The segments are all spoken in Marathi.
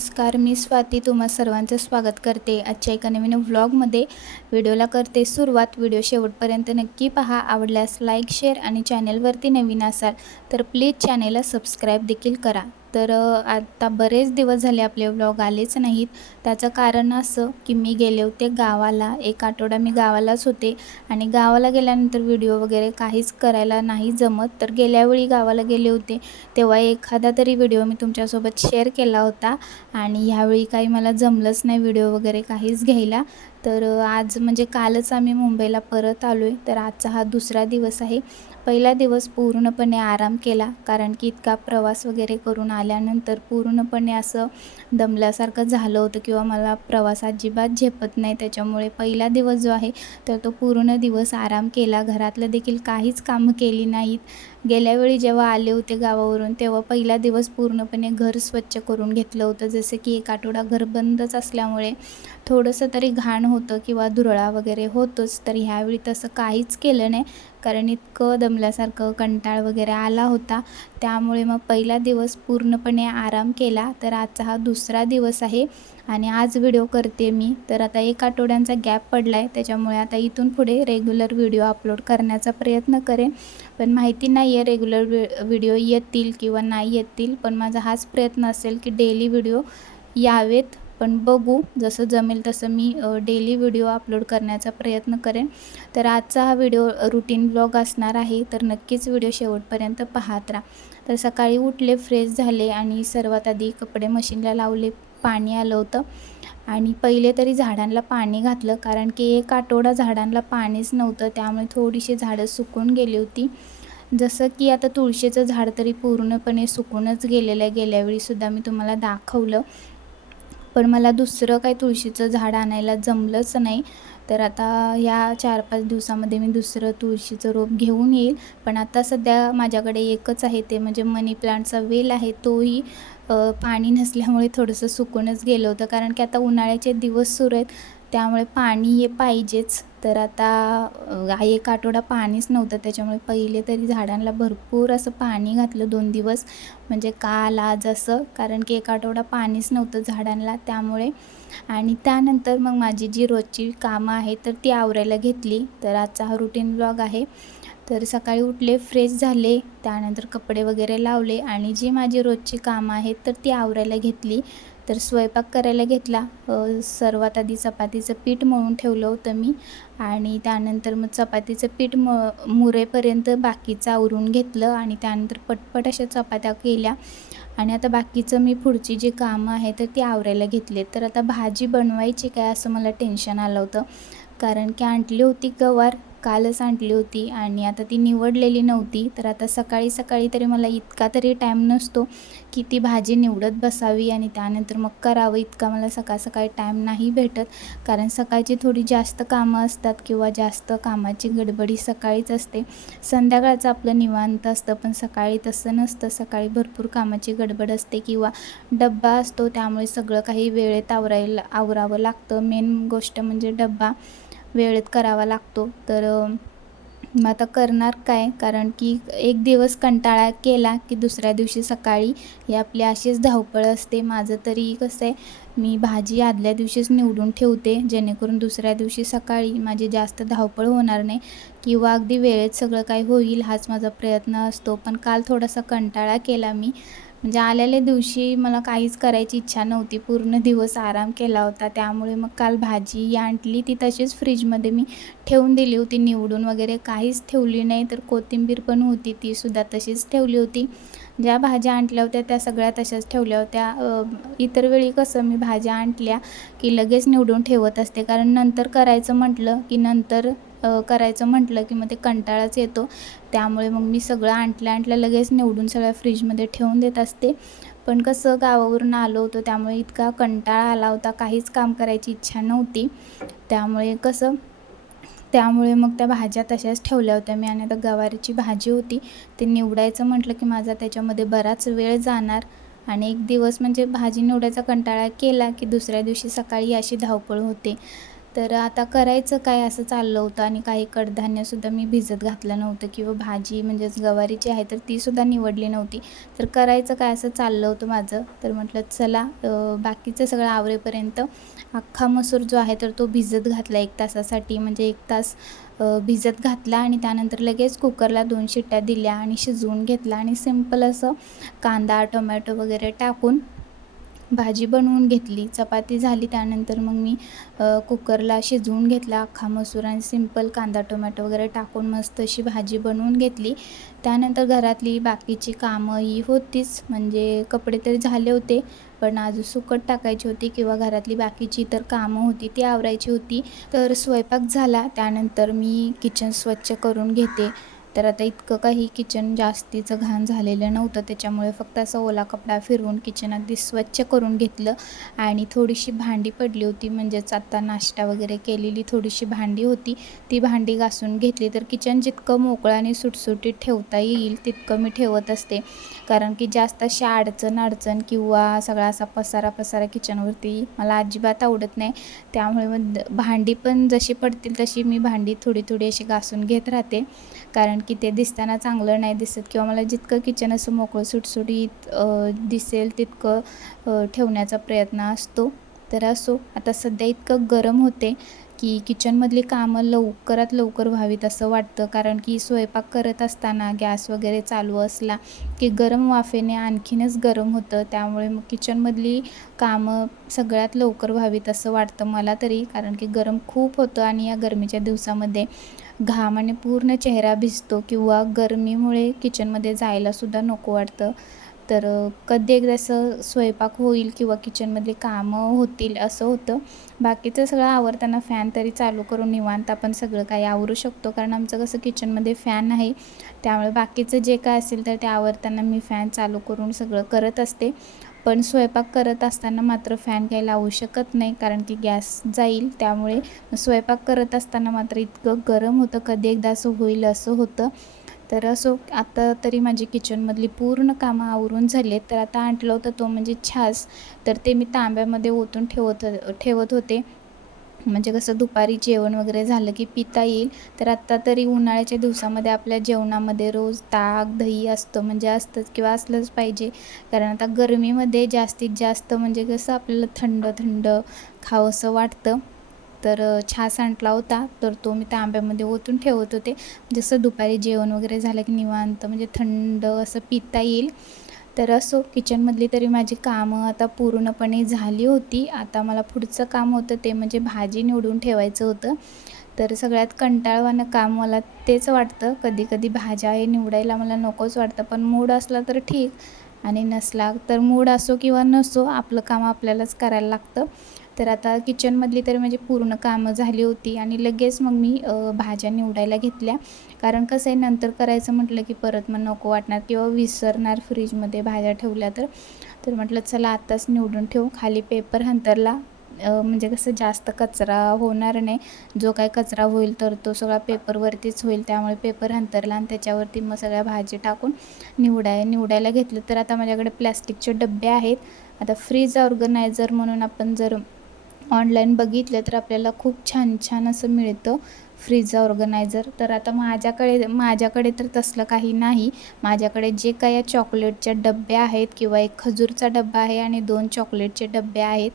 नमस्कार मी स्वाती. तुम्हा सर्वांचं स्वागत करते. आजच्या एका नवीन व्लॉगमध्ये व्हिडिओला करते सुरुवात. व्हिडिओ शेवटपर्यंत नक्की पहा. आवडल्यास लाईक शेअर आणि चॅनलवरती नवीन असाल तर प्लीज चॅनेलला सबस्क्राईब देखील करा. तर आत्ता आता बरेच दिवस झाले आपले व्लॉग आलेच नाहीत. त्याचं कारण असं की मी गेले होते गावाला. एक आठवडा मी गावालाच होते आणि गावाला गेल्यानंतर व्हिडिओ वगैरे काहीच करायला नाही जमत. तर गेल्यावेळी गावाला गेले होते. तेव्हा एखादा तरी व्हिडिओ मी तुमच्यासोबत शेअर केला होता आणि ह्यावेळी काही मला जमलंच नाही व्हिडिओ वगैरे काहीच घ्यायला. तर आज म्हणजे कालच आम्ही मुंबईला परत आलो आहे तर आजचा हा दुसरा दिवस आहे. पहिला दिवस पूर्णपणे आराम केला कारण की इतका प्रवास वगैरे करून आल्यानंतर पूर्णपणे असं दमल्यासारखं झालं होतं किंवा मला प्रवास अजिबात झेपत नाही. त्याच्यामुळे पहिला दिवस जो आहे तर तो पूर्ण दिवस आराम केला. घरातलं देखील काहीच कामं केली नाहीत. गेल्यावेळी जेव्हा आले होते गावावरून तेव्हा पहिला दिवस पूर्णपणे घर स्वच्छ करून घेतलं होतं. जसं की एक आठवडा घर बंदच असल्यामुळे थोडंसं तरी घाण होतं किंवा धुरळा वगैरे होतोच. तर ह्यावेळी तसं काहीच केलं नाही. कारण इतकं दमल्यासारखं कंटाळ वगैरे आला होता. त्यामुळे मग पहिला दिवस पूर्णपणे आराम केला. तर आजचा हा दुसरा दिवस आहे आणि आज व्हिडिओ करते मी. तर आता एक आठवड्यांचा गॅप पडला आहे त्याच्यामुळे आता इथून पुढे रेग्युलर व्हिडिओ अपलोड करण्याचा प्रयत्न करेन. पण माहिती नाही आहे रेग्युलर व्हिडिओ येतील किंवा नाही येतील. पण माझा हाच प्रयत्न असेल की डेली व्हिडिओ यावेत. पण बघू. जसं जमेल तसं मी डेली व्हिडिओ अपलोड करण्याचा प्रयत्न करेन. तर आजचा हा व्हिडिओ रुटीन ब्लॉग असणार आहे. तर नक्कीच व्हिडिओ शेवटपर्यंत पाहत राहा. तर सकाळी उठले फ्रेश झाले आणि सर्वात आधी कपडे मशीनला लावले पाणी आलं होतं. आणि पहिले तरी झाडांना पाणी घातलं कारण की एक आठवडा झाडांना पाणीच नव्हतं. त्यामुळे थोडीशी झाडं सुकून गेली होती. जसं की आता तुळशीचं झाड तरी पूर्णपणे सुकूनच गेलेलं आहे. गेल्यावेळीसुद्धा मी तुम्हाला दाखवलं. पण मला दुसरं काही तुळशीचं झाड आणायला जमलंच नाही. तर आता या चार पाच दिवसामध्ये मी दुसरं तुळशीचं रोप घेऊन येईल. पण आता सध्या माझ्याकडे एकच आहे ते म्हणजे मनी प्लांटचा वेल आहे. तोही पाणी नसल्यामुळे थोडंसं सुकूनच गेलं होतं. कारण की आता उन्हाळ्याचे दिवस सुरू आहेत. त्यामुळे पाणी हे पाहिजेच. तर आता हा एक आठवडा पाणीच नव्हतं. त्याच्यामुळे पहिले तरी झाडांना भरपूर असं पाणी घातलं दोन दिवस. म्हणजे काल आज असं. कारण की एक आठवडा पाणीच नव्हतं झाडांना त्यामुळे. आणि त्यानंतर मग माझी जी रोजची कामं आहेत तर ती आवरायला घेतली. तर आजचा हा रुटीन ब्लॉग आहे. तर सकाळी उठले फ्रेश झाले. त्यानंतर कपडे वगैरे लावले. आणि जी माझी रोजची कामं आहेत तर ती आवरायला घेतली. तर स्वयंपाक करायला घेतला. सर्वात आधी चपातीचं पीठ मळून ठेवलं होतं मी आणि त्यानंतर मग चपातीचं पीठ म मुरेपर्यंत बाकीचं आवरून घेतलं आणि त्यानंतर पटपट अशा चपात्या केल्या. आणि आता बाकीचं मी पुढची जी कामं आहे तर ती आवरायला घेतली तर आता भाजी बनवायची काय असं मला टेन्शन आलं होतं. कारण की आणली होती गवार कालच आणली होती आणि आता ती निवडलेली नव्हती. तर आता सकाळी सकाळी तरी मला इतका तरी टाईम नसतो की ती भाजी निवडत बसावी आणि त्यानंतर मग करावं. इतका मला सकाळ सकाळी टाईम नाही भेटत. कारण सकाळची थोडी जास्त कामं असतात किंवा जास्त कामाची गडबडी सकाळीच असते. संध्याकाळचं आपलं निवांत असतं पण सकाळी तसं नसतं. सकाळी भरपूर कामाची गडबड असते किंवा डब्बा असतो त्यामुळे सगळं काही वेळेत आवरायला आवरावं लागतं. मेन गोष्ट म्हणजे डब्बा. वेळेत करावा लागतो. तर मग आता करणार काय? कारण की एक दिवस कंटाळा केला की दुसऱ्या दिवशी सकाळी ही आपली अशीच धावपळ असते. माझं तरी कसं आहे मी भाजी आदल्या दिवशीच निवडून ठेवते. जेणेकरून दुसऱ्या दिवशी सकाळी माझी जास्त धावपळ होणार नाही किंवा अगदी वेळेत सगळं काही होईल हाच माझा प्रयत्न असतो. पण काल थोडासा कंटाळा केला मी. म्हणजे आलेल्या दिवशी मला काहीच करायची इच्छा नव्हती. पूर्ण दिवस आराम केला होता. त्यामुळे मग काल भाजी आणली. ती तशीच फ्रीजमध्ये मी ठेवून दिली होती. निवडून वगैरे काहीच ठेवली नाही. तर कोथिंबीर पण होती. तीसुद्धा तशीच ठेवली होती. ज्या भाज्या आणल्या होत्या त्या सगळ्या तशाच ठेवल्या होत्या. इतर वेळी कसं मी भाज्या आणल्या की लगेच निवडून ठेवत असते. कारण नंतर करायचं म्हटलं की नंतर करायचं म्हटलं की मग ते कंटाळाच येतो. त्यामुळे मग मी सगळं आणल्या आणल्या लगेच निवडून सगळ्या फ्रीजमध्ये ठेवून देत असते. पण कसं गावावरून आलो होतो त्यामुळे इतका कंटाळा आला होता. काहीच काम करायची इच्छा नव्हती. त्यामुळे कसं त्यामुळे मग त्या भाज्या तशाच ठेवल्या होत्या मी. आणि आता गवारीची भाजी होती. ते निवडायचं म्हटलं की माझा त्याच्यामध्ये बराच वेळ जाणार. आणि एक दिवस म्हणजे भाजी निवडायचा कंटाळा केला की दुसऱ्या दिवशी सकाळी अशी धावपळ होते. तर आता करायचं काय? असं चाललं होतं आणि काही कडधान्यसुद्धा मी भिजत घातलं नव्हतं किंवा भाजी म्हणजेच गवारीची आहे तर तीसुद्धा निवडली नव्हती. तर करायचं काय? असं चाललं होतं माझं. तर म्हटलं चला बाकीचं सगळं आवरेपर्यंत अख्खा मसूर जो आहे तर तो भिजत घातला एक तासासाठी. म्हणजे एक तास भिजत घातला आणि त्यानंतर लगेच कुकरला दोन शिट्ट्या दिल्या आणि शिजवून घेतला आणि सिंपल असं कांदा टोमॅटो वगैरे टाकून भाजी बनवून घेतली चपाती झाली त्यानंतर मग मी कुकरला शिजवून घेतला अख्खा मसूर आणि सिंपल कांदा टोमॅटो वगैरे टाकून मस्त अशी भाजी बनवून घेतली. त्यानंतर घरातली बाकीची कामं ही होतीच म्हणजे कपडे तरी झाले होते पण अजून सुकट टाकायची होती किंवा घरातली बाकीची तर कामं होती ती आवरायची होती. तर स्वयंपाक झाला त्यानंतर मी किचन स्वच्छ करून घेते. तर आता इतकं काही किचन जास्तीचं घाण झालेलं नव्हतं. त्याच्यामुळे फक्त असं ओला कपडा फिरवून किचन अगदी स्वच्छ करून घेतलं. आणि थोडीशी भांडी पडली होती. म्हणजेच आता नाश्ता वगैरे केलेली थोडीशी भांडी होती. ती भांडी घासून घेतली. तर किचन जितकं मोकळं आणि सुटसुटीत ठेवता येईल तितकं मी ठेवत असते. कारण की जास्त अशा अडचण अडचण किंवा सगळा असा पसारा पसारा किचनवरती मला अजिबात आवडत नाही. त्यामुळे मग भांडी पण जशी पडतील तशी मी भांडी थोडी थोडी अशी घासून घेत राहते. कारण की ते दिसताना चांगलं नाही दिसत किंवा मला जितकं किचन असं मोकळं सुटसुटीत दिसेल तितकं ठेवण्याचा प्रयत्न असतो. तर असो आता सध्या इतकं गरम होते की किचनमधली कामं लवकरात लवकर व्हावीत असं वाटतं. कारण की स्वयंपाक करत असताना गॅस वगैरे चालू असला की गरम वाफेने आणखीनच गरम होतं. त्यामुळे मग किचनमधली कामं सगळ्यात लवकर व्हावीत असं वाटतं मला तरी. कारण की गरम खूप होतं आणि या गरमीच्या दिवसामध्ये घामाने पूर्ण चेहरा भिजतो किंवा गरमीमुळे किचनमध्ये जायलासुद्धा नको वाटतं. तर कधी एकदा असं स्वयंपाक होईल किंवा किचनमधले कामं होतील असं होतं. बाकीचं सगळं आवरताना फॅन तरी चालू करून निवांत. आपण सगळं काही आवरू शकतो. कारण आमचं कसं किचनमध्ये फॅन आहे. त्यामुळे बाकीचं जे काय असेल तर ते आवरताना मी फॅन चालू करून सगळं करत असते. पण स्वयंपाक करत असताना मात्र फॅन काही लावू शकत नाही कारण की गॅस जाईल. त्यामुळे स्वयंपाक करत असताना मात्र इतकं गरम होतं कधी एकदा असं होईल असं होतं. तर असो आता तरी माझी किचनमधली पूर्ण कामं आवरून झाली आहेत तर आता आणलं होतं तो म्हणजे छास. तर ते मी तांब्यामध्ये ओतून ठेवत ठेवत होते. म्हणजे कसं दुपारी जेवण वगैरे झालं की पिता येईल तर आत्ता तरी उन्हाळ्याच्या दिवसामध्ये आपल्या जेवणामध्ये रोज ताक दही असतं म्हणजे असतंच किंवा असलंच पाहिजे. कारण आता गरमीमध्ये जास्तीत जास्त म्हणजे कसं आपल्याला थंड थंड खावंसं वाटतं. तर छास आणला होता तर तो मी तांब्यामध्ये ओतून ठेवत होते. जसं दुपारी जेवण वगैरे झालं की निवांत म्हणजे थंड असं पिता येईल. तर असो किचनमधली तरी माझी कामं आता पूर्णपणे झाली होती. आता मला पुढचं काम होतं ते म्हणजे भाजी निवडून ठेवायचं होतं. तर सगळ्यात कंटाळवानं काम मला तेच वाटतं. कधी कधी भाज्या हे निवडायला मला नकोच वाटतं पण मूड असला तर ठीक आणि नसला तर मूड असो किंवा नसो आपलं काम आपल्यालाच करायला लागतं. तर आता किचनमधली तरी म्हणजे पूर्ण कामं झाली होती आणि लगेच मग मी भाज्या निवडायला घेतल्या. कारण कसं आहे नंतर करायचं म्हटलं की परत मग नको वाटणार किंवा विसरणार फ्रीजमध्ये भाज्या ठेवल्या तर. तर म्हटलं चला आत्ताच निवडून ठेवू. खाली पेपर हंतरला म्हणजे कसं जास्त कचरा होणार नाही. जो काय कचरा होईल तर तो सगळा पेपरवरतीच होईल. त्यामुळे पेपर हंतरला आणि त्याच्यावरती मग सगळ्या भाजी टाकून निवडाय निवडायला घेतलं. तर आता माझ्याकडे प्लॅस्टिकचे डबे आहेत. आता फ्रीज ऑर्गनायझर म्हणून आपण जर ऑनलाईन बघितलं तर आपल्याला खूप छान छान असं मिळतं. फ्रीज ऑर्गनायझर तर आता माझ्याकडे माझ्याकडे तर तसलं काही नाही. माझ्याकडे जे काही या चॉकलेटच्या डबे आहेत किंवा एक खजूरचा डब्बा आहे आणि दोन चॉकलेटचे डब्बे आहेत.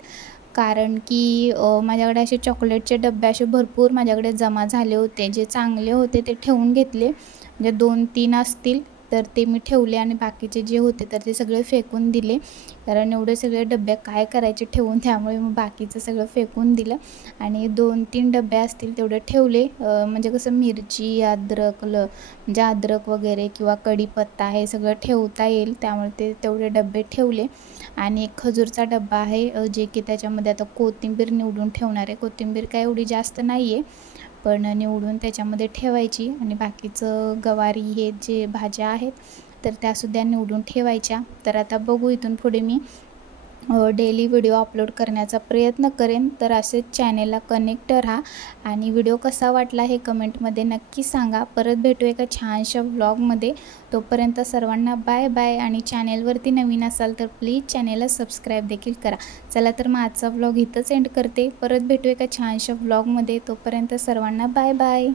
कारण की माझ्याकडे असे चॉकलेटचे डबे असे भरपूर माझ्याकडे जमा झाले होते. जे चांगले होते ते ठेवून घेतले. म्हणजे दोन तीन असतील. तर ते मी ठेवले आणि बाकीचे जे होते तर ते सगळे फेकून दिले. कारण एवढे सगळे डब्या काय करायचे ठेवून त्यामुळे मग बाकीचं सगळं फेकून दिलं. आणि दोन तीन डबे असतील तेवढे ठेवले. म्हणजे कसं मिरची अद्रक ल म्हणजे अद्रक वगैरे किंवा कढीपत्ता हे सगळं ठेवता येईल. त्यामुळे ते तेवढे डबे ठेवले. आणि एक खजूरचा डब्बा आहे जे की त्याच्यामध्ये आता कोथिंबीर निवडून ठेवणार आहे. कोथिंबीर काय एवढी जास्त नाही आहे पण निवडून त्याच्यामध्ये ठेवायची आणि बाकीचं गवारी हे जे भाज्या आहेत तर त्यासुद्धा निवडून ठेवायच्या. तर आता बघू इथून पुढे मी डेली व्हिडिओ अपलोड करण्याचा प्रयत्न करेन. तर असेच चॅनेलला कनेक्ट राहा. आणि व्हिडिओ कसा वाटला हे कमेंटमध्ये नक्की सांगा. परत भेटू एका छानशा व्लॉगमध्ये तोपर्यंत सर्वांना बाय बाय आणि चॅनेलवरती नवीन असाल तर प्लीज चॅनेलला सबस्क्राईब देखील करा. चला तर मग आजचा व्लॉग इथंच एंड करते. परत भेटू एका छानशा व्लॉगमध्ये तोपर्यंत सर्वांना बाय बाय